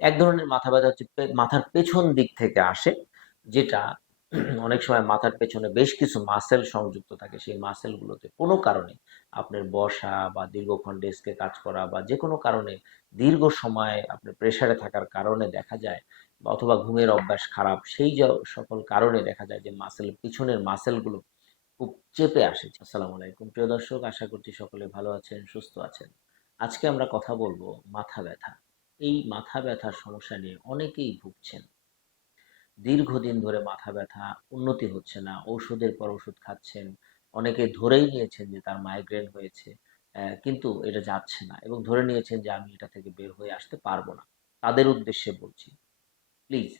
এক ধরনের মাথা ব্যথা হচ্ছে মাথার পেছন দিক থেকে আসে, যেটা অনেক সময় মাথার পেছনে বেশ কিছু মাসেল সংযুক্ত থাকে। সেই মাসেলগুলোতে কোনো কারণে আপনার বসা বা দীর্ঘক্ষণ ডেস্কে কাজ করা বা যে কোনো কারণে দীর্ঘ সময় আপনার প্রেসারে থাকার কারণে দেখা যায় অথবা ঘুমের অভ্যাস খারাপ, সেই সকল কারণে দেখা যায় যে মাসেল পিছনের মাসেলগুলো খুব চেপে আসে। আসসালামু আলাইকুম। প্রিয় দর্শক, আশা করছি সকলে ভালো আছেন, সুস্থ আছেন। আজকে আমরা কথা বলব মাথা ব্যথা। এই মাথা ব্যথার সমস্যা নিয়ে অনেকেই ভুগছেন। দীর্ঘদিন ধরে মাথা ব্যথা, উন্নতি হচ্ছে না, ঔষধের পর ওষুধ খাচ্ছেন, অনেকে ধরেই নিয়েছেন যে তার মাইগ্রেন হয়েছে কিন্তু এটা যাচ্ছে না এবং ধরে নিয়েছেন যে আমি এটা থেকে বের হয়ে আসতে পারব না। তাদের উদ্দেশ্যে বলছি প্লিজ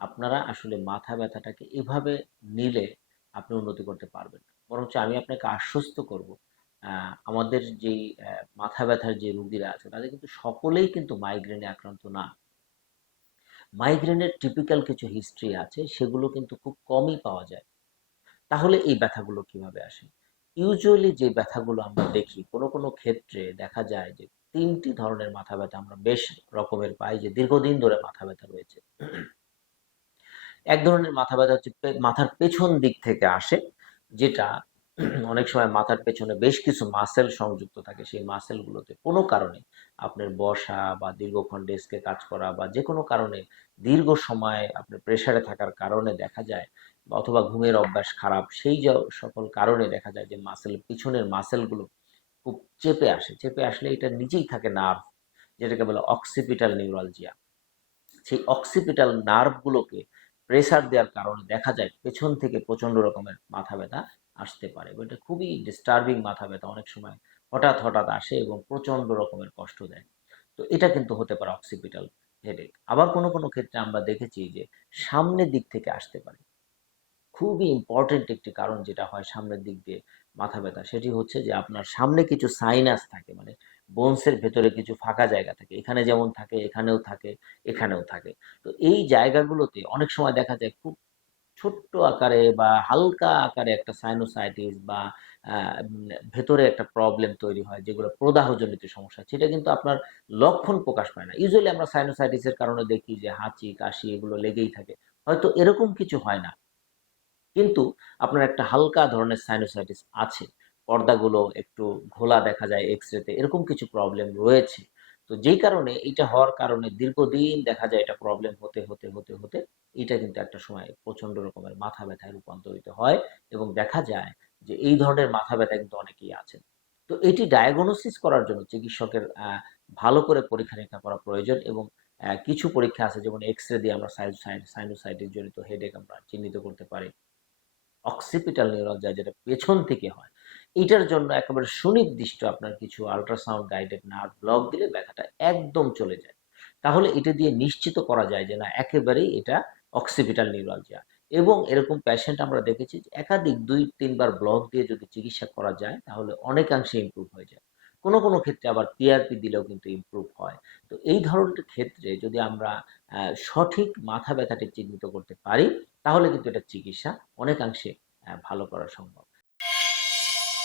আপনারা আসলে মাথা ব্যথাটাকে এভাবে নিলে আপনি উন্নতি করতে পারবেন বরঞ্চ আমি আপনাকে আশ্বস্ত করব আমাদের আহ, মাথা ব্যথার যে রুগীরা আছে তাদের কিন্তু সকলেই কিন্তু মাইগ্রেনে আক্রান্ত না। মাইগ্রেনের টিপিক্যাল কিছু হিস্ট্রি আছে সেগুলো কিন্তু খুব কমই পাওয়া যায়। তাহলে এই ব্যথাগুলো কীভাবে আসে? ইউজুয়ালি যে ব্যথাগুলো আমরা দেখি কোনো কোনো ক্ষেত্রে দেখা যায় যে তিনটি ধরনের মাথা ব্যথা আমরা বেশ রকমের পাই যে দীর্ঘদিন ধরে মাথা ব্যথা রয়েছে। এক ধরনের মাথা ব্যথা হচ্ছে মাথার পেছন দিক থেকে আসে যেটা অনেক সময় মাথার পেছনে বেশ কিছু মাসেল সংযুক্ত থাকে। সেই মাসেলগুলোতে কোনো কারণে আপনার বসা বা দীর্ঘক্ষণ ডেস্কে কাজ করা বা যে কোনো কারণে দীর্ঘ সময় আপনার প্রেসারে থাকার কারণে দেখা যায় অথবা ঘুমের অভ্যাস খারাপ, সেই য- সকল কারণে দেখা যায় যে মাসেল পিছনের মাসেলগুলো খুব চেপে আসে। চেপে আসলে এটা নিজেই থাকে নার্ভ যেটাকে বলে অক্সিপিটাল নিউরালজিয়া সেই অক্সিপিটাল নার্ভগুলোকে প্রেসার দেওয়ার কারণে দেখা যায় পেছন থেকে প্রচণ্ড রকমের মাথা ব্যথা আসতে পারে। এবং এটা খুবই ডিস্টার্বিং মাথা ব্যথা অনেক সময় হঠাৎ হঠাৎ আসে এবং প্রচণ্ড রকমের কষ্ট দেয়। তো এটা কিন্তু হতে পারে অক্সিপিটাল হেডেক আবার কোনো কোনো ক্ষেত্রে আমরা দেখেছি যে সামনের দিক থেকে আসতে পারে। খুবই ইম্পর্টেন্ট একটি কারণ যেটা হয় সামনের দিক দিয়ে মাথা ব্যথা, সেটি হচ্ছে যে আপনার সামনে কিছু সাইনাস থাকে মানে বোনসের ভেতরে কিছু ফাঁকা জায়গা থাকে। এখানে যেমন থাকে, এখানেও থাকে এখানেও থাকে। তো এই জায়গাগুলোতে অনেক সময় দেখা যায় খুব ছোট্ট আকারে বা হালকা আকারে একটা সাইনোসাইটিস বা ভেতরে একটা প্রবলেম তৈরি হয় যেগুলো প্রদাহজনিত সমস্যা, সেটা কিন্তু আপনার লক্ষণ প্রকাশ পায় না। ইউজুয়ালি আমরা সাইনোসাইটিসের কারণে দেখি যে হাঁচি, কাশি এগুলো লেগেই থাকে। হয়তো এরকম কিছু হয় না। কিন্তু আপনার একটা হালকা ধরনের সাইনোসাইটিস আছে। পর্দাগুলো একটু ঘোলা দেখা যায় এক্স রেতে এরকম কিছু প্রবলেম রয়েছে। তো যেই কারণে এটা হওয়ার কারণে দীর্ঘদিন দেখা যায় এটা প্রবলেম হতে হতে হতে হতে এটা কিন্তু একটা সময় প্রচণ্ড রকমের মাথা ব্যথায় রূপান্তরিত হয় এবং দেখা যায় যে এই ধরনের মাথা ব্যথা কিন্তু অনেকেই আছেন। তো এটি ডায়াগনোসিস করার জন্য চিকিৎসকের ভালো করে পরীক্ষা নিরীক্ষা করা প্রয়োজন এবং কিছু পরীক্ষা আছে যেমন এক্স রে দিয়ে আমরা সাইনোসাইটিস জনিত হেডেক আমরা চিহ্নিত করতে পারি। অক্সিপিটাল নিউরলজিয়া যেটা পেছন থেকে হয়। এটার জন্য একেবারে সুনির্দিষ্ট আপনার কিছু আল্ট্রাসাউন্ড গাইডেড নার্ভ ব্লক দিলে ব্যথাটা একদম চলে যায়। তাহলে এটা দিয়ে নিশ্চিত করা যায় যে না, একেবারেই এটা অক্সিপিটাল নিউরলজিয়া এবং এরকম প্যাশেন্ট আমরা দেখেছি যে একাধিক দুই, তিনবার ব্লক দিয়ে যদি চিকিৎসা করা যায়, তাহলে অনেকাংশে ইমপ্রুভ হয়ে যায়। কোনো কোনো ক্ষেত্রে আবার পিআরপি দিলেও কিন্তু ইমপ্রুভ হয়। তো এই ধরনের ক্ষেত্রে যদি আমরা সঠিক মাথা ব্যথাটি চিহ্নিত করতে পারি, তাহলে কিন্তু এটা চিকিৎসা অনেকাংশে ভালো করা সম্ভব।